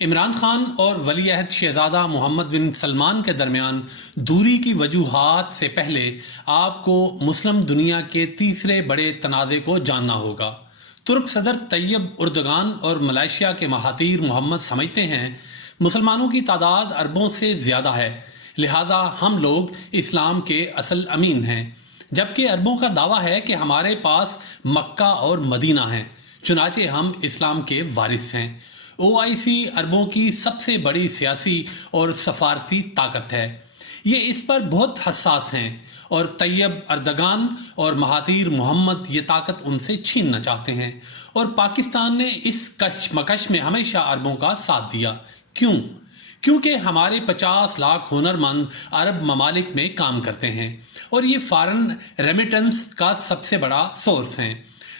عمران خان اور ولی عہد شہزادہ محمد بن سلمان کے درمیان دوری کی وجوہات سے پہلے آپ کو مسلم دنیا کے تیسرے بڑے تنازع کو جاننا ہوگا۔ ترک صدر طیب اردگان اور ملائیشیا کے مہاتیر محمد سمجھتے ہیں مسلمانوں کی تعداد اربوں سے زیادہ ہے، لہذا ہم لوگ اسلام کے اصل امین ہیں، جبکہ عربوں کا دعویٰ ہے کہ ہمارے پاس مکہ اور مدینہ ہیں، چنانچہ ہم اسلام کے وارث ہیں۔ OIC عربوں کی سب سے بڑی سیاسی اور سفارتی طاقت ہے، یہ اس پر بہت حساس ہیں اور طیب اردگان اور مہاتیر محمد یہ طاقت ان سے چھیننا چاہتے ہیں، اور پاکستان نے اس کشمکش میں ہمیشہ عربوں کا ساتھ دیا۔ کیونکہ ہمارے 50 لاکھ ہنرمند عرب ممالک میں کام کرتے ہیں اور یہ فارن ریمیٹنس کا سب سے بڑا سورس ہیں۔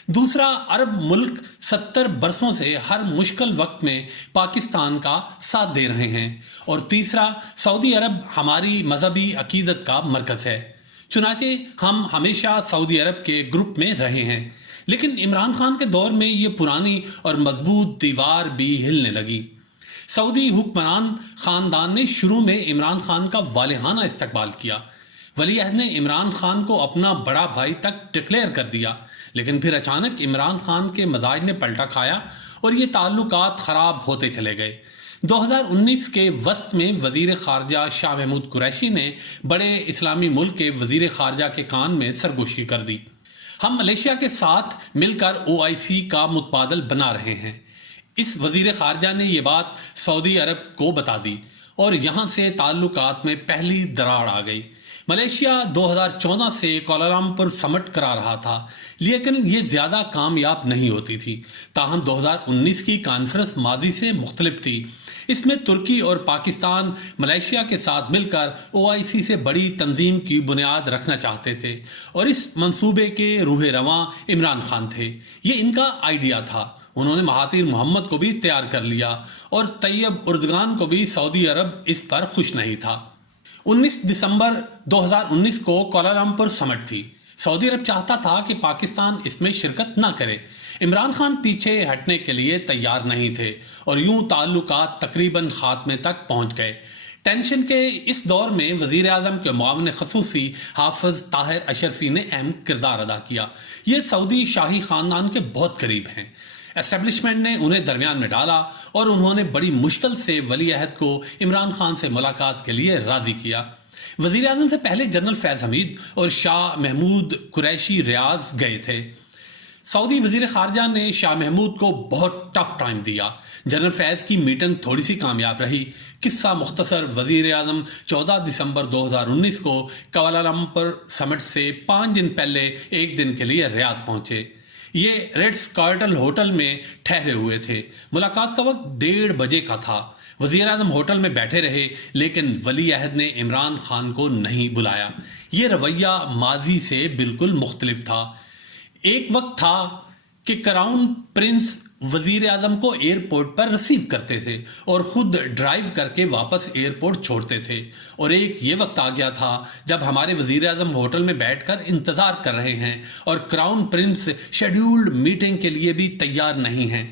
دوسرا، عرب ملک 70 برسوں سے ہر مشکل وقت میں پاکستان کا ساتھ دے رہے ہیں، اور تیسرا، سعودی عرب ہماری مذہبی عقیدت کا مرکز ہے، چنانچہ ہم ہمیشہ سعودی عرب کے گروپ میں رہے ہیں۔ لیکن عمران خان کے دور میں یہ پرانی اور مضبوط دیوار بھی ہلنے لگی۔ سعودی حکمران خاندان نے شروع میں عمران خان کا والہانہ استقبال کیا۔ ولی عہد نے عمران خان کو اپنا بڑا بھائی تک ڈکلیئر کر دیا، لیکن پھر اچانک عمران خان کے مزاج نے پلٹا کھایا اور یہ تعلقات خراب ہوتے چلے گئے۔ 2019 کے وسط میں وزیر خارجہ شاہ محمود قریشی نے بڑے اسلامی ملک کے وزیر خارجہ کے کان میں سرگوشی کر دی، ہم ملائیشیا کے ساتھ مل کر OIC کا متبادل بنا رہے ہیں۔ اس وزیر خارجہ نے یہ بات سعودی عرب کو بتا دی اور یہاں سے تعلقات میں پہلی دراڑ آ گئی۔ ملائیشیا 2014 سے کوالالمپور سمٹ کرا رہا تھا، لیکن یہ زیادہ کامیاب نہیں ہوتی تھی۔ تاہم 2019 کی کانفرنس ماضی سے مختلف تھی، اس میں ترکی اور پاکستان ملائیشیا کے ساتھ مل کر OIC سے بڑی تنظیم کی بنیاد رکھنا چاہتے تھے، اور اس منصوبے کے روح رواں عمران خان تھے۔ یہ ان کا آئیڈیا تھا۔ انہوں نے مہاتیر محمد کو بھی تیار کر لیا، اور طیب اردگان کو بھی سعودی عرب اس پر خوش نہیں تھا۔ 19 دسمبر 2019 کو کوالالمپور سمٹ تھی۔ سعودی عرب چاہتا تھا کہ پاکستان اس میں شرکت نہ کرے۔ عمران خان پیچھے ہٹنے کے لیے تیار نہیں تھے، اور یوں تعلقات تقریباً خاتمے تک پہنچ گئے۔ ٹینشن کے اس دور میں وزیر اعظم کے معاون خصوصی حافظ طاہر اشرفی نے اہم کردار ادا کیا۔ یہ سعودی شاہی خاندان کے بہت قریب ہیں۔ اسٹیبلشمنٹ نے انہیں درمیان میں ڈالا اور انہوں نے بڑی مشکل سے ولی عہد کو عمران خان سے ملاقات کے لیے راضی کیا۔ وزیر اعظم سے پہلے جنرل فیض حمید اور شاہ محمود قریشی ریاض گئے تھے۔ سعودی وزیر خارجہ نے شاہ محمود کو بہت ٹف ٹائم دیا۔ جنرل فیض کی میٹنگ تھوڑی سی کامیاب رہی۔ قصہ مختصر، وزیر اعظم 14 دسمبر 2019 کو کوالالمپور سمٹ سے 5 دن پہلے ایک دن کے لیے ریاض پہنچے۔ یہ ریٹس کارلٹن ہوٹل میں ٹھہرے ہوئے تھے۔ ملاقات کا وقت 1:30 بجے کا تھا۔ وزیر اعظم ہوٹل میں بیٹھے رہے، لیکن ولی عہد نے عمران خان کو نہیں بلایا۔ یہ رویہ ماضی سے بالکل مختلف تھا۔ ایک وقت تھا کہ کراؤن پرنس وزیر اعظم کو ایئرپورٹ پر ریسیو کرتے تھے اور خود ڈرائیو کر کے واپس ایئرپورٹ چھوڑتے تھے، اور ایک یہ وقت آ گیا تھا جب ہمارے وزیر اعظم ہوٹل میں بیٹھ کر انتظار کر رہے ہیں اور کراؤن پرنس شیڈیولڈ میٹنگ کے لیے بھی تیار نہیں ہیں۔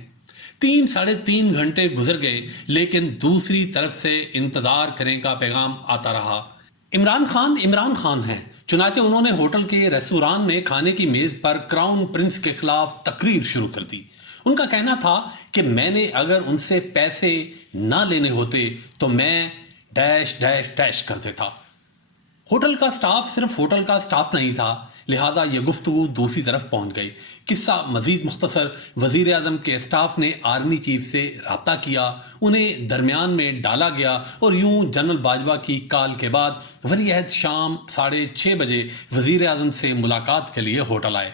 3-3.5 گھنٹے گزر گئے، لیکن دوسری طرف سے انتظار کرنے کا پیغام آتا رہا۔ عمران خان ہیں، چنانچہ انہوں نے ہوٹل کے ریستوران میں کھانے کی میز پر کراؤن پرنس کے خلاف تقریر شروع کر دی۔ ان کا کہنا تھا کہ میں نے اگر ان سے پیسے نہ لینے ہوتے تو میں ڈیش ڈیش ڈیش کر دیتا۔ ہوٹل کا سٹاف صرف ہوٹل کا سٹاف نہیں تھا، لہٰذا یہ گفتگو دوسری طرف پہنچ گئی۔ قصہ مزید مختصر، وزیر اعظم کے سٹاف نے آرمی چیف سے رابطہ کیا، انہیں درمیان میں ڈالا گیا، اور یوں جنرل باجوہ کی کال کے بعد ولی عہد شام 6:30 بجے وزیر اعظم سے ملاقات کے لیے ہوٹل آئے۔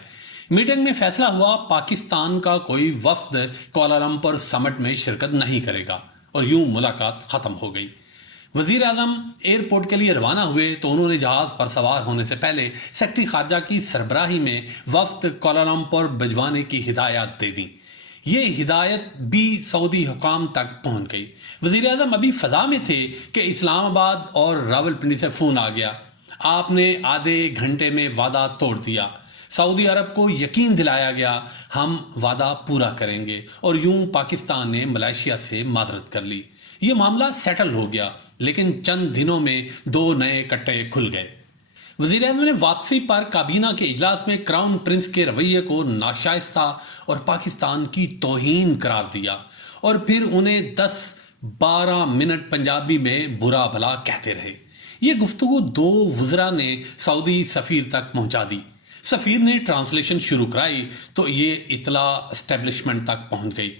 میٹنگ میں فیصلہ ہوا پاکستان کا کوئی وفد کوالالمپور سمٹ میں شرکت نہیں کرے گا، اور یوں ملاقات ختم ہو گئی۔ وزیر اعظم ایئرپورٹ کے لیے روانہ ہوئے تو انہوں نے جہاز پر سوار ہونے سے پہلے سیکرٹری خارجہ کی سربراہی میں وفد کوالالمپور بھجوانے کی ہدایات دے دیں۔ یہ ہدایت بھی سعودی حکام تک پہنچ گئی۔ وزیر اعظم ابھی فضا میں تھے کہ اسلام آباد اور راولپنڈی سے فون آ گیا۔ آپ نے آدھے گھنٹے میں وعدہ توڑ دیا۔ سعودی عرب کو یقین دلایا گیا ہم وعدہ پورا کریں گے، اور یوں پاکستان نے ملائیشیا سے معذرت کر لی۔ یہ معاملہ سیٹل ہو گیا، لیکن چند دنوں میں 2 نئے کٹے کھل گئے۔ وزیر اعظم نے واپسی پر کابینہ کے اجلاس میں کراؤن پرنس کے رویے کو ناشائستہ اور پاکستان کی توہین قرار دیا، اور پھر انہیں 10-12 منٹ پنجابی میں برا بھلا کہتے رہے۔ یہ گفتگو 2 وزراء نے سعودی سفیر تک پہنچا دی۔ سفیر نے ٹرانسلیشن شروع کرائی تو یہ اطلاع اسٹیبلشمنٹ تک پہنچ گئی۔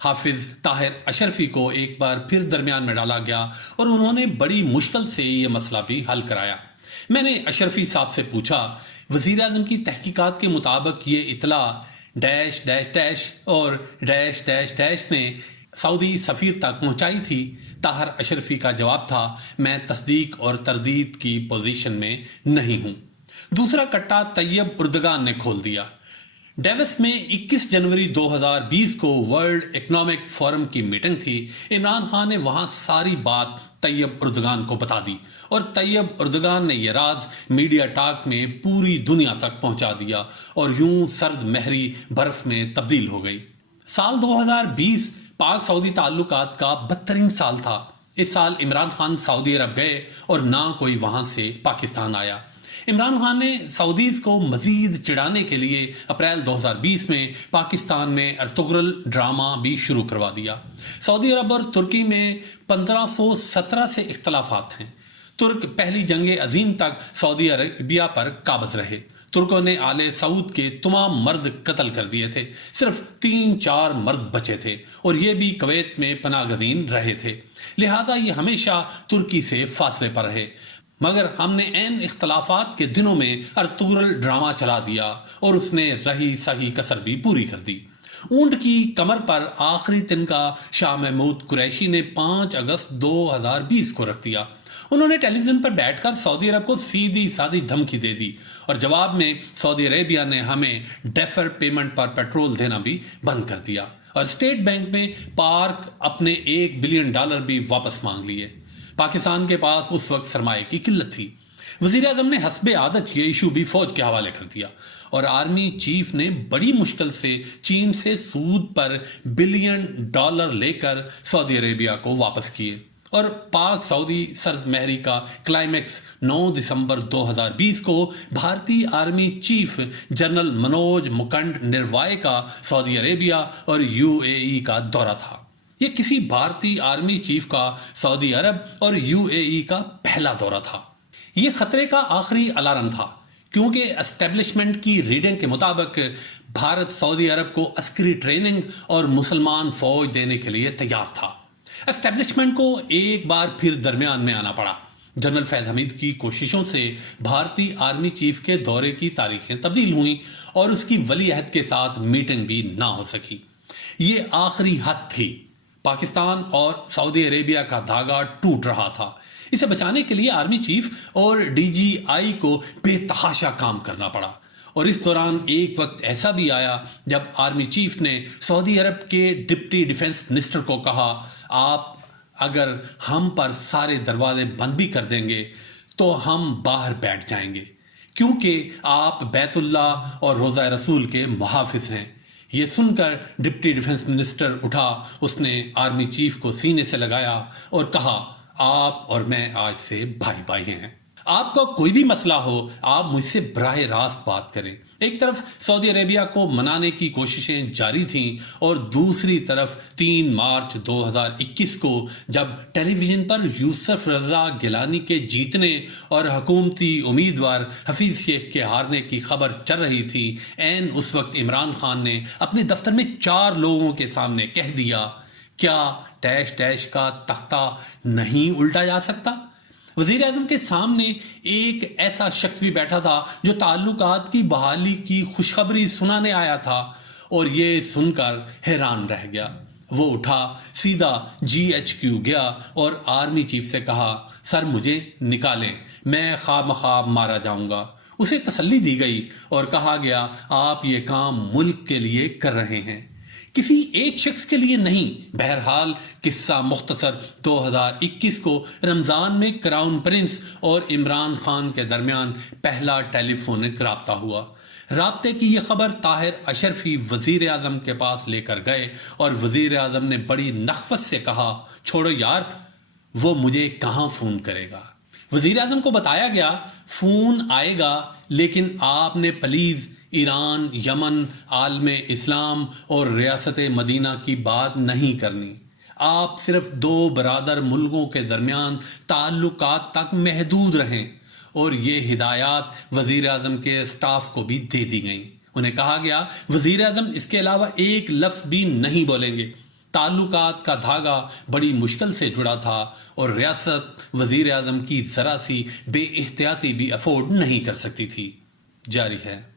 حافظ طاہر اشرفی کو ایک بار پھر درمیان میں ڈالا گیا، اور انہوں نے بڑی مشکل سے یہ مسئلہ بھی حل کرایا۔ میں نے اشرفی صاحب سے پوچھا، وزیر اعظم کی تحقیقات کے مطابق یہ اطلاع ڈیش ڈیش ڈیش اور ڈیش ڈیش ڈیش نے سعودی سفیر تک پہنچائی تھی؟ طاہر اشرفی کا جواب تھا، میں تصدیق اور تردید کی پوزیشن میں نہیں ہوں۔ دوسرا کٹا طیب اردگان نے کھول دیا۔ ڈیوس میں 21 جنوری 2020 کو ورلڈ اکنامک فورم کی میٹنگ تھی۔ عمران خان نے وہاں ساری بات طیب اردگان کو بتا دی، اور طیب اردگان نے یہ راز میڈیا ٹاک میں پوری دنیا تک پہنچا دیا، اور یوں سرد مہری برف میں تبدیل ہو گئی۔ سال 2020 پاک سعودی تعلقات کا بدترین سال تھا۔ اس سال عمران خان سعودی عرب گئے اور نہ کوئی وہاں سے پاکستان آیا۔ عمران خان نے سعودیز کو مزید چڑھانے کے لیے اپریل 2020 میں پاکستان میں ارطغرل ڈرامہ بھی شروع کروا دیا۔ سعودی عرب اور ترکی میں 1517 سے اختلافات ہیں۔ ترک پہلی جنگ عظیم تک سعودی عربیہ پر قابض رہے۔ ترکوں نے آل سعود کے تمام مرد قتل کر دیے تھے، صرف 3-4 مرد بچے تھے، اور یہ بھی کویت میں پناہ گزین رہے تھے، لہذا یہ ہمیشہ ترکی سے فاصلے پر رہے۔ مگر ہم نے عین اختلافات کے دنوں میں ارطغرل ڈرامہ چلا دیا، اور اس نے رہی سہی کسر بھی پوری کر دی۔ اونٹ کی کمر پر آخری تنکا شاہ محمود قریشی نے 5 اگست 2020 کو رکھ دیا۔ انہوں نے ٹیلی ویژن پر بیٹھ کر سعودی عرب کو سیدھی سادھی دھمکی دے دی، اور جواب میں سعودی عربیہ نے ہمیں ڈیفر پیمنٹ پر پیٹرول دینا بھی بند کر دیا، اور اسٹیٹ بینک میں پارک اپنے $1 بلین بھی واپس مانگ لیے۔ پاکستان کے پاس اس وقت سرمایہ کی قلت تھی۔ وزیر اعظم نے حسب عادت یہ ایشو بھی فوج کے حوالے کر دیا، اور آرمی چیف نے بڑی مشکل سے چین سے سود پر $1 بلین لے کر سعودی عربیہ کو واپس کیے، اور پاک سعودی سرد مہری کا کلائمیکس 9 دسمبر 2020 کو بھارتی آرمی چیف جنرل منوج مکنڈ نروائے کا سعودی عربیہ اور UAE کا دورہ تھا۔ یہ کسی بھارتی آرمی چیف کا سعودی عرب اور UAE کا پہلا دورہ تھا۔ یہ خطرے کا آخری الارم تھا، کیونکہ اسٹیبلشمنٹ کی ریڈنگ کے مطابق بھارت سعودی عرب کو عسکری ٹریننگ اور مسلمان فوج دینے کے لیے تیار تھا۔ اسٹیبلشمنٹ کو ایک بار پھر درمیان میں آنا پڑا۔ جنرل فیض حمید کی کوششوں سے بھارتی آرمی چیف کے دورے کی تاریخیں تبدیل ہوئیں، اور اس کی ولی عہد کے ساتھ میٹنگ بھی نہ ہو سکی۔ یہ آخری حد تھی۔ پاکستان اور سعودی عربیہ کا دھاگا ٹوٹ رہا تھا۔ اسے بچانے کے لیے آرمی چیف اور DGI کو بے تحاشا کام کرنا پڑا، اور اس دوران ایک وقت ایسا بھی آیا جب آرمی چیف نے سعودی عرب کے ڈپٹی ڈیفنس منسٹر کو کہا، آپ اگر ہم پر سارے دروازے بند بھی کر دیں گے تو ہم باہر بیٹھ جائیں گے، کیونکہ آپ بیت اللہ اور روضہ رسول کے محافظ ہیں۔ یہ سن کر ڈپٹی ڈیفنس منسٹر اٹھا، اس نے آرمی چیف کو سینے سے لگایا اور کہا، آپ اور میں آج سے بھائی بھائی ہیں۔ آپ کا کوئی بھی مسئلہ ہو، آپ مجھ سے براہ راست بات کریں۔ ایک طرف سعودی عربیہ کو منانے کی کوششیں جاری تھیں، اور دوسری طرف 3 مارچ 2021 کو جب ٹیلی ویژن پر یوسف رضا گیلانی کے جیتنے اور حکومتی امیدوار حفیظ شیخ کے ہارنے کی خبر چل رہی تھی، عین اس وقت عمران خان نے اپنے دفتر میں 4 لوگوں کے سامنے کہہ دیا، کیا ڈیش ڈیش کا تختہ نہیں الٹا جا سکتا؟ وزیر اعظم کے سامنے ایک ایسا شخص بھی بیٹھا تھا جو تعلقات کی بحالی کی خوشخبری سنانے آیا تھا، اور یہ سن کر حیران رہ گیا۔ وہ اٹھا، سیدھا GHQ گیا اور آرمی چیف سے کہا، سر مجھے نکالیں، میں خواب مخواب مارا جاؤں گا۔ اسے تسلی دی گئی اور کہا گیا، آپ یہ کام ملک کے لیے کر رہے ہیں، کسی ایک شخص کے لیے نہیں۔ بہرحال قصہ مختصر، 2021 کو رمضان میں کراؤن پرنس اور عمران خان کے درمیان پہلا ٹیلی فونک رابطہ ہوا۔ رابطے کی یہ خبر طاہر اشرفی وزیر اعظم کے پاس لے کر گئے اور وزیر اعظم نے بڑی نخوت سے کہا چھوڑو یار، وہ مجھے کہاں فون کرے گا۔ وزیر اعظم کو بتایا گیا فون آئے گا، لیکن آپ نے پلیز ایران، یمن، عالم اسلام اور ریاست مدینہ کی بات نہیں کرنی۔ آپ صرف دو برادر ملکوں کے درمیان تعلقات تک محدود رہیں، اور یہ ہدایات وزیر اعظم کے اسٹاف کو بھی دے دی گئیں۔ انہیں کہا گیا وزیر اعظم اس کے علاوہ ایک لفظ بھی نہیں بولیں گے۔ تعلقات کا دھاگا بڑی مشکل سے جڑا تھا اور ریاست وزیر اعظم کی ذرا سی بے احتیاطی بھی افورڈ نہیں کر سکتی تھی۔ جاری ہے۔